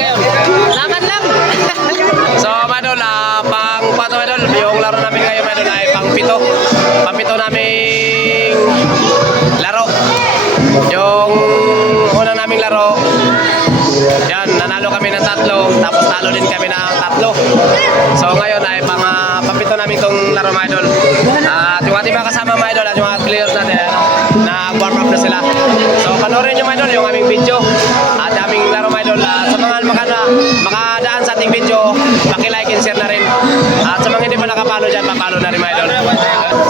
ngayon? Laban lang. So, Madol, pang pato, Madol, yung laro namin ngayon, Madol, ay pang-pito. Pang-pito naming laro. Yung unang naming laro, yan, nanalo kami ng 3, tapos talo din kami ng 3. So, ngayon ay pang-pito namin itong laro, Madol. At yung ating mga kasama, Madol, at yung mga players natin, nag-warm up na sila. So, panoorin nyo, Madol, yung aming video at aming laro, Madol. Sa mga makadaan sa ating video, paki-like and share na rin. At sa mga hindi pa nakapalo dyan, papalo na rin, Madol.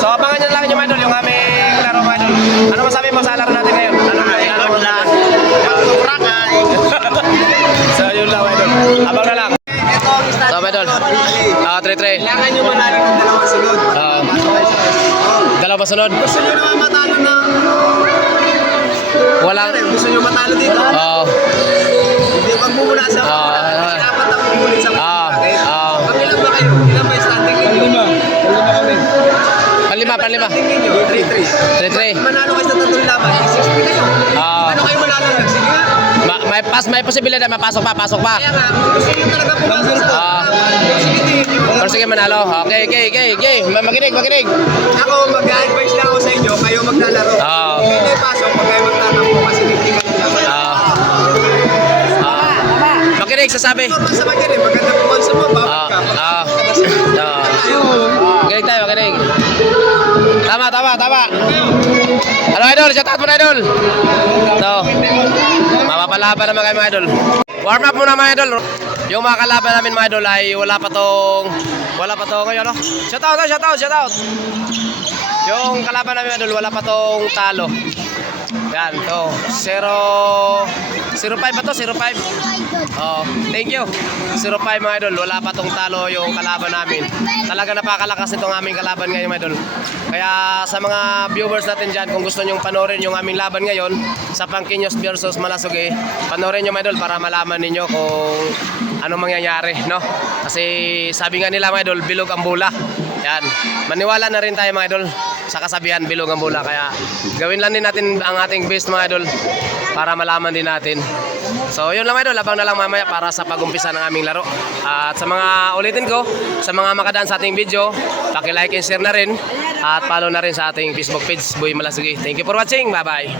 So, abangan nyo lang nyo, Madol, yung aming laro, Madol. Ano masabi mo sa laro natin ngayon? Ano na? So, yun lang, Madol. Abang na lang. So, Madol. 3-3. Kailangan nyo manalo ng dalawang sunod. Dalawa sunod. Gusto nyo naman matalo na... Walang... Gusto nyo matalo dito? Oo. Hindi magmumula sa... Dapat ang umulit sa mga. Pag-ilan ba kayo? Ilan ba yung standing ninyo? Panlima. Standing ninyo? 3-3. 3-3. Manalo kayo sa tatlong laban. 60 kayo. Ano kayo manalo na? Sige nga. May posibilidad na pasok pa. Kaya nga, gusto nyo talaga pumasok sa laban. Sige, Pero sige, manalo. Okay. Makinig. Ako, mag-advise lang ako sa inyo, kayo maglalaro. Hindi kayo pasok, pag kayo magtatampo kasi hindi ka Makinig, sasabi. Masama dyan eh, maganda po sa mo, babad ka. Makinig. Tama. Ano, Idol? Shout out mo na, Idol. Ito. Mapapalaban naman kayo, mga Idol. Warm up muna, mga Idol. Yung mga kalaban namin, mga Idol, ay wala pa tong ngayon, no? Shout out. Yung kalaban namin, mga Idol, wala pa tong talo. Yan, to. 0-5 ba to? 0-5? Oh, thank you. 0-5, mga Idol. Wala pa tong talo yung kalaban namin. Talaga napakalakas itong aming kalaban ngayon, mga Idol. Kaya sa mga viewers natin dyan, kung gusto nyong panoorin yung aming laban ngayon sa Pangkinyos versus Malasugi, panoorin nyo, mga Idol, para malaman ninyo kung anong mangyayari, no? Kasi sabi nga nila, mga Idol, bilog ang bula. Yan. Maniwala na rin tayo, mga Idol, sa kasabihan, bilog ang bula. Kaya gawin lang din natin ang ating best, mga Idol, para malaman din natin. So yun lang, mga Idol, abang na lang mamaya para sa pag-umpisa ng aming laro. At sa mga ulitin ko, sa mga makadaan sa ating video, paki-like and share na rin at follow na rin sa ating Facebook page, Boy Malasugi. Thank you for watching. Bye-bye.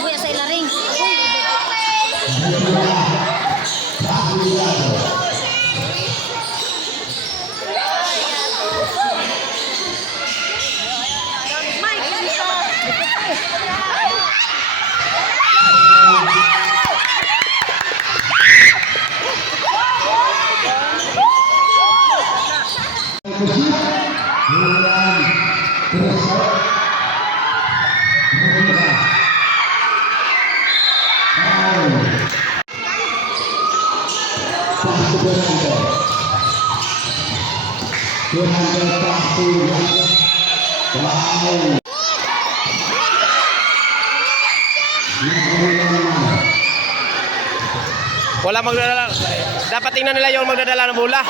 Kuya sa ilaring. Wala magdadala. Dapat tingnan nila yung magdadala ng bola.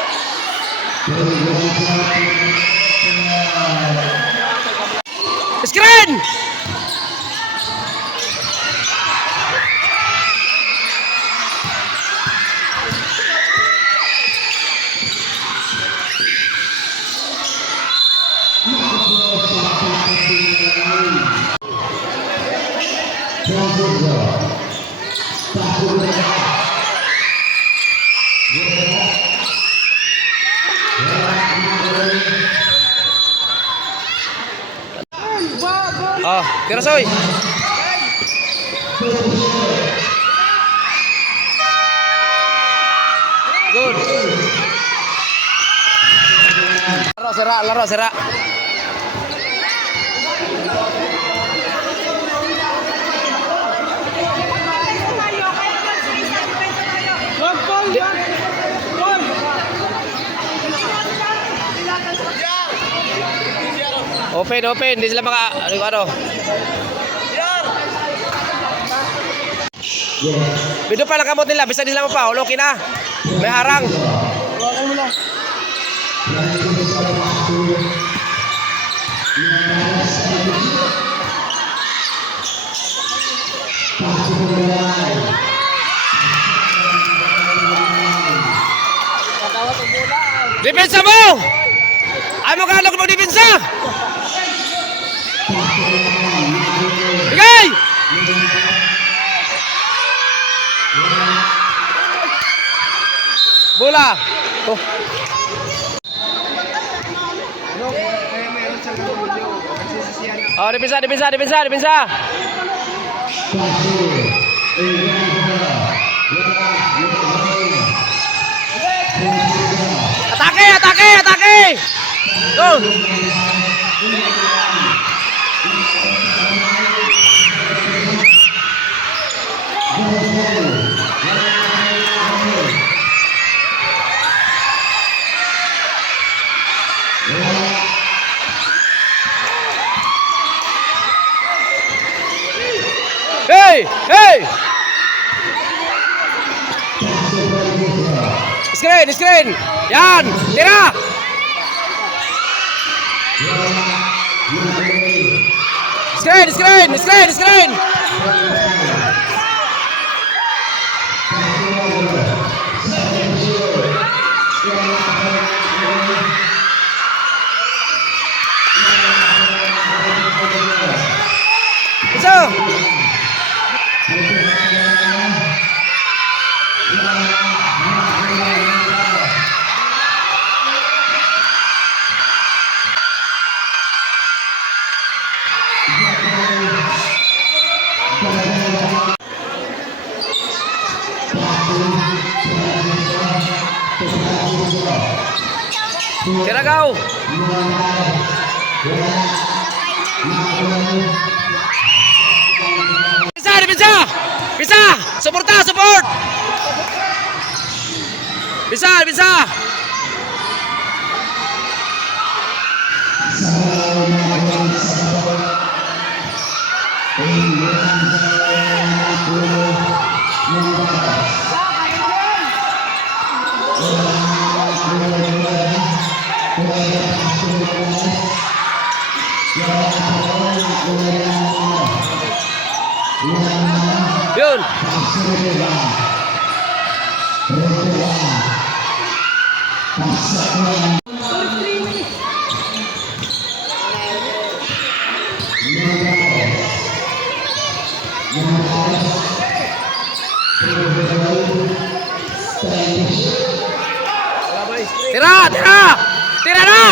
Screen! Oh, Tirasoy. Good. Laro, sira. Open. Hindi sila ano. Video pa lang kamot nila. Bisa di sila mapaul. Okay na. May harang. Hawakan mo lang. Depensa mo! Ay mo kalog mag-depensa! Bigay! Bola! Oh. Oh, depensa! Atake! Go! Hey! Screen! Yan! Tira! Screen! Isa! Tiragaw! Bisa! Support! Bisa! Yun! Tira na!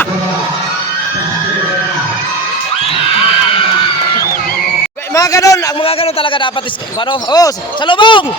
Mga ganon talaga dapat ano? Oh, salubong!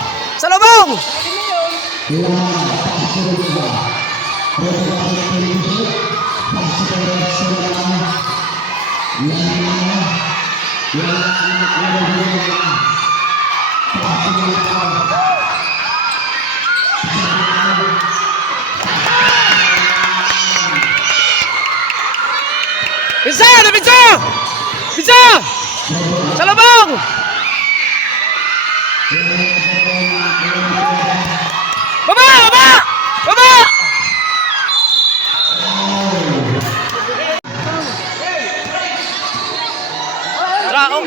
Bisa! Salubong! Baba! Traong!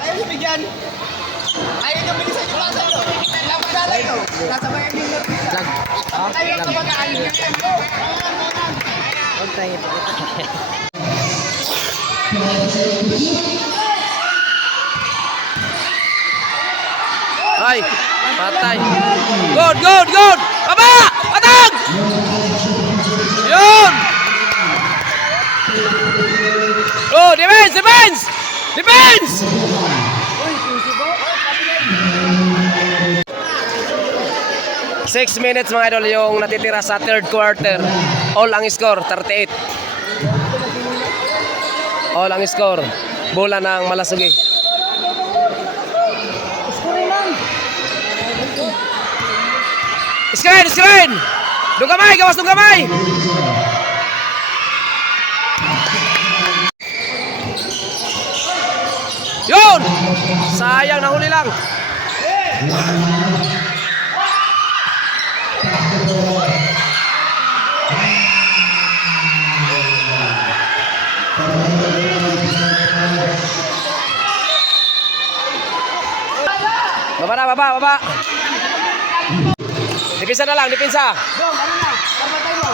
Ayaw bigyan. Ayaw ka bilisan yung klasa nyo. Napadalay nyo. Nasa bayan yung nagpisa. Ayaw ka mag-aayin ka. Ay, patay. Good! Baba! Atag! Yun! Oh, defense! 6 minutes mga idol yung natitira sa third quarter. All ang score, 38. All ang score. Bola ng Malasugi. Screen! Gawas ng kamay! Yun! Sayang, nahuli lang. Baba na, baba, baba. Dipinsa na lang, dipinsa. Dong, ano na? Pagpatay mo.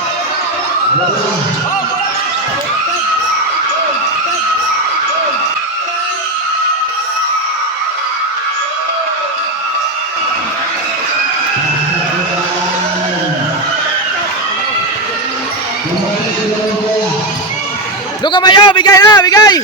Luka Mayo, bigay na, bigay.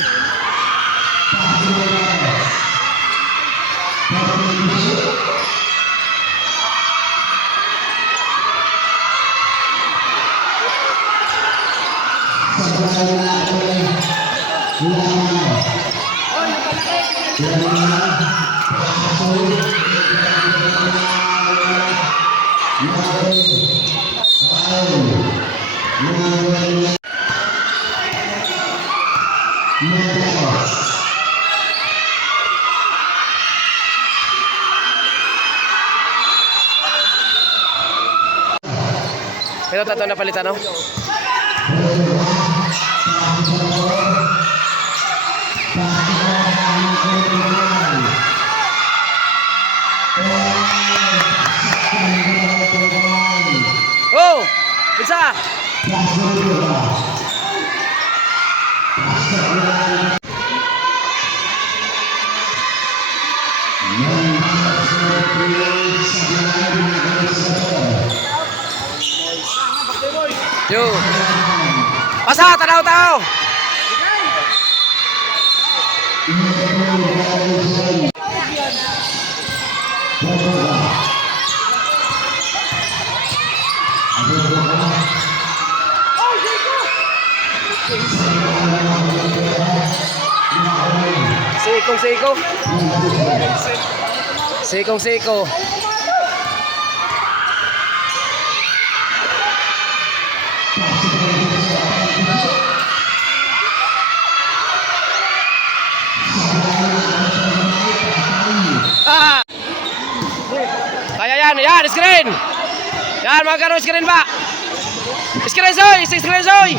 Ito tato na palitan, no? Oh! Pizza! Yo. Pasa, tanaw-tanaw. Sikong-siko. Sikong-siko. Ah! Kaya yan, yan, screen! Yan, magkaroon screen ba? Screen soy! Screen soy!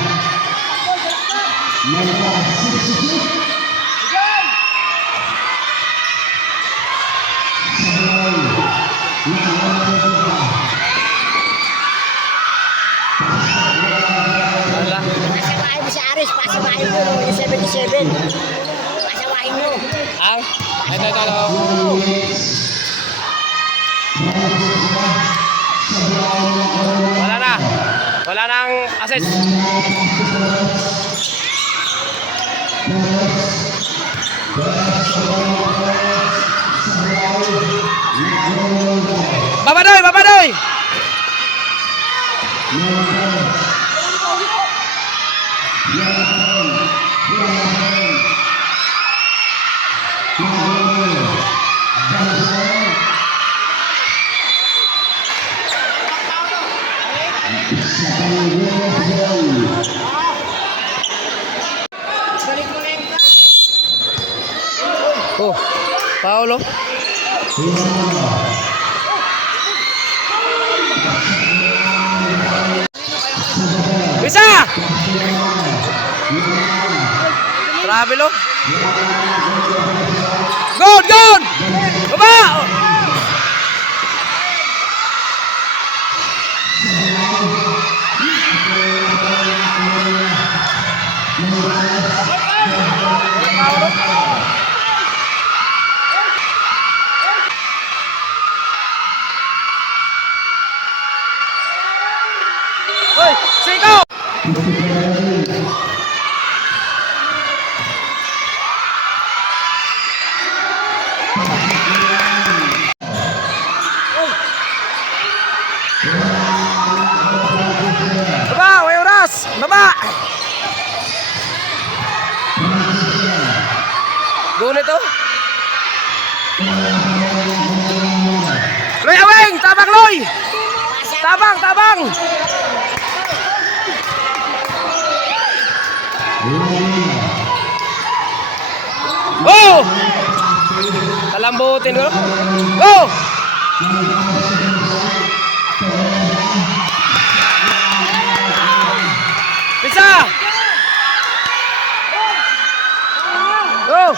Wala. Pasawahin mo si Aris, pasawahin mo yung 77. Pasawahin mo. Ang? Ito. Wala na. Wala nang assist. Babadoy, babadoy! Oh, Paolo. Bisa! Travelo. Good, good! Baba! Hoy, Siko! Baba, may oras! Baba! Gunit to? Loy Aweng! Tabang, Loy! Tabang, tabang! Oh! Talambutin ko. Oh! Bisa! Oh!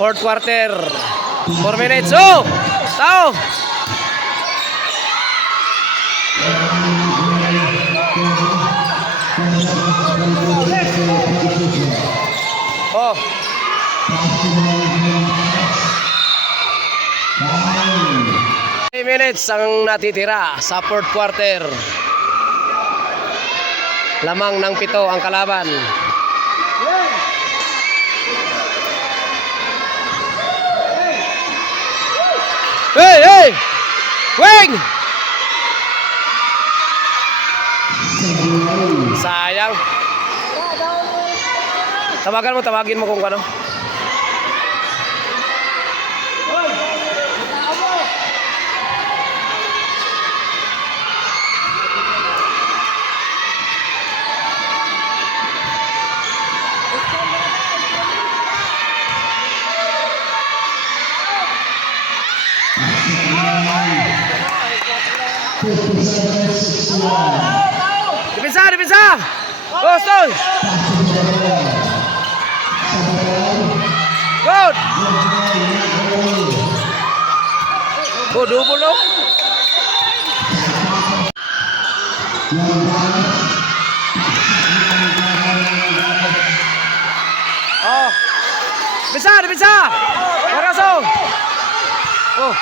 Fourth quarter. 4 minutes. Oh! Tao! Oh. 3 minutes ang natitira sa fourth quarter. Lamang ng 7 ang kalaban. Hey, hey! Wing! Sayang. Tawagin mo kung ano. Depensa! Oh, stone! Good! Oh, double oh! Oh! Depensa! Maraso! Oh!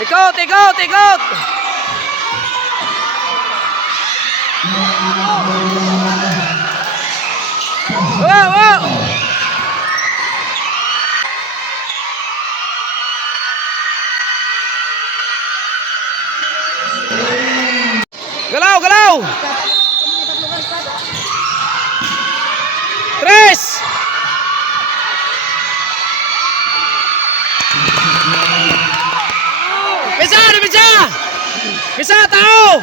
Ikot! Wow! Galaw! Tres! Bisa, tao!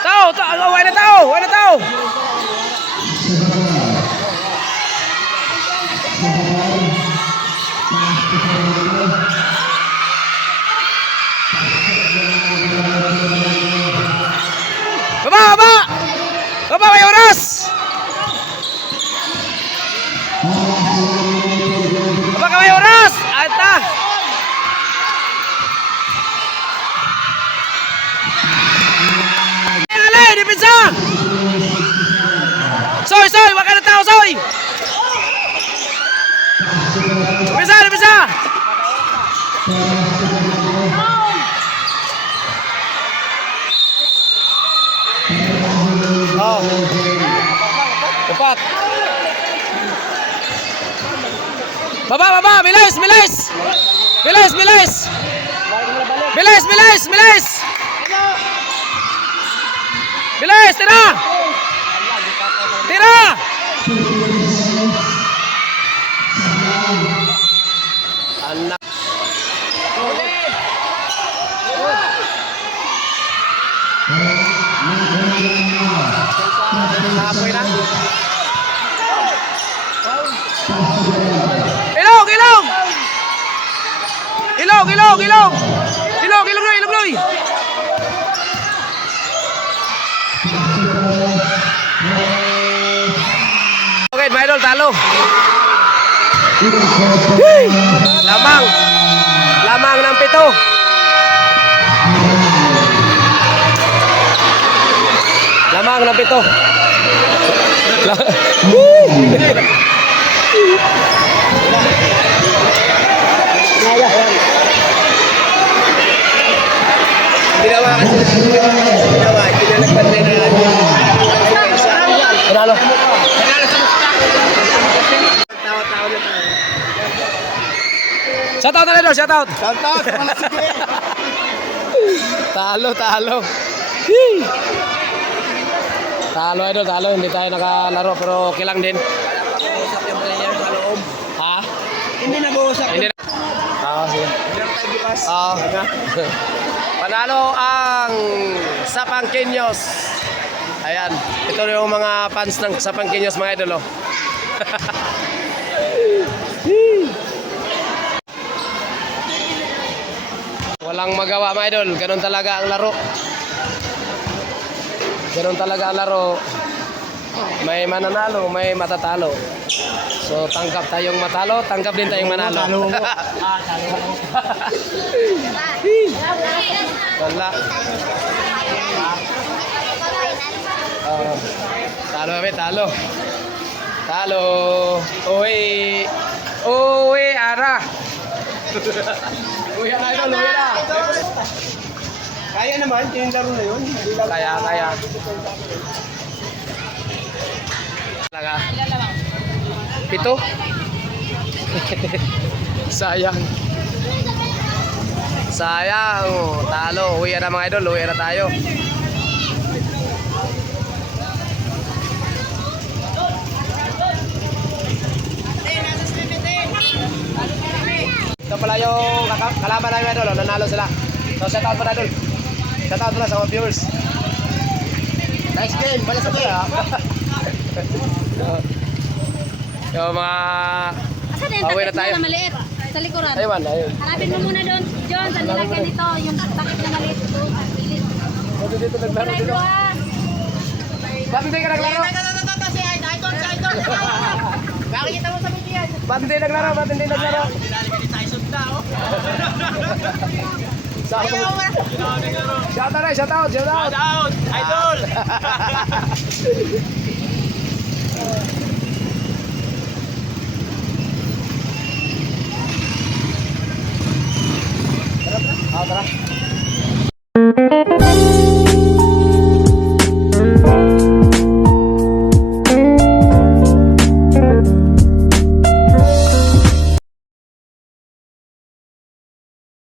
Wala na tao! Baba, may oras! Baba, may oras! Ata! Depensa! Soy! Wag ka na tao, Soy! Depensa! Oh. Tepat. Baba! Bilis! Bilis! Tira! Anak. Tapoy na. Ilog! Okay, my idol, talo. Lamang ng 7. Lamang ng 7. Ginawa kasi ginalagpan na Panalo. Tawa-tawa na tayo. Shoutout na rin, shoutout. Shoutout! Wala sige! Talo. Talo idol, hindi tayo nakalaro pero okay lang din. Nag-uusap yung player sa loob. Ha? Hindi nag-uusap. Hindi na. Sige. Hindi lang tayo bukas. Panalo ang Sapangkeños. Ayan, ito yung mga fans ng Sapangkeños mga idol. Walang magawa mga idol. Ganun talaga ang laro. Ganun talaga ang laro. May mananalo, may matatalo. So tanggap tayong matalo, tanggap din tayong manalo. Talo mo. Wala. Talo kami, talo. Talo. Uwi. Uwi, ara. Uwi na idol, uwi na. Kaya naman, yung laro na yun. Hindi lang. Kaya. Talaga. 7? Sayang. Sayang. Talo. Uwi na mga idol. Uwi na tayo. Ito pala yung kalaban namin idol. Nanalo sila. So shout out po na idol. Shout out po na sa mga viewers. Nice game. Bala sa kaya. Yung mga Asan yung Pauwi na takip tayo. na maliit? Sa likuran. ayun, ayun. Hanapin mo muna doon, John, sa nilagyan nito, yung takip na maliit. Ito, ang pilit. Dito dito naglaro Kulay dito. blue ah. Ba't hindi ka naglaro? Si Idol. Makikita mo sa video yan. Ba't hindi naglaro? Ba't hindi naglaro? Nilalagay ni Tyson na, oh. Shout out. Shout out. Shout out, Idol!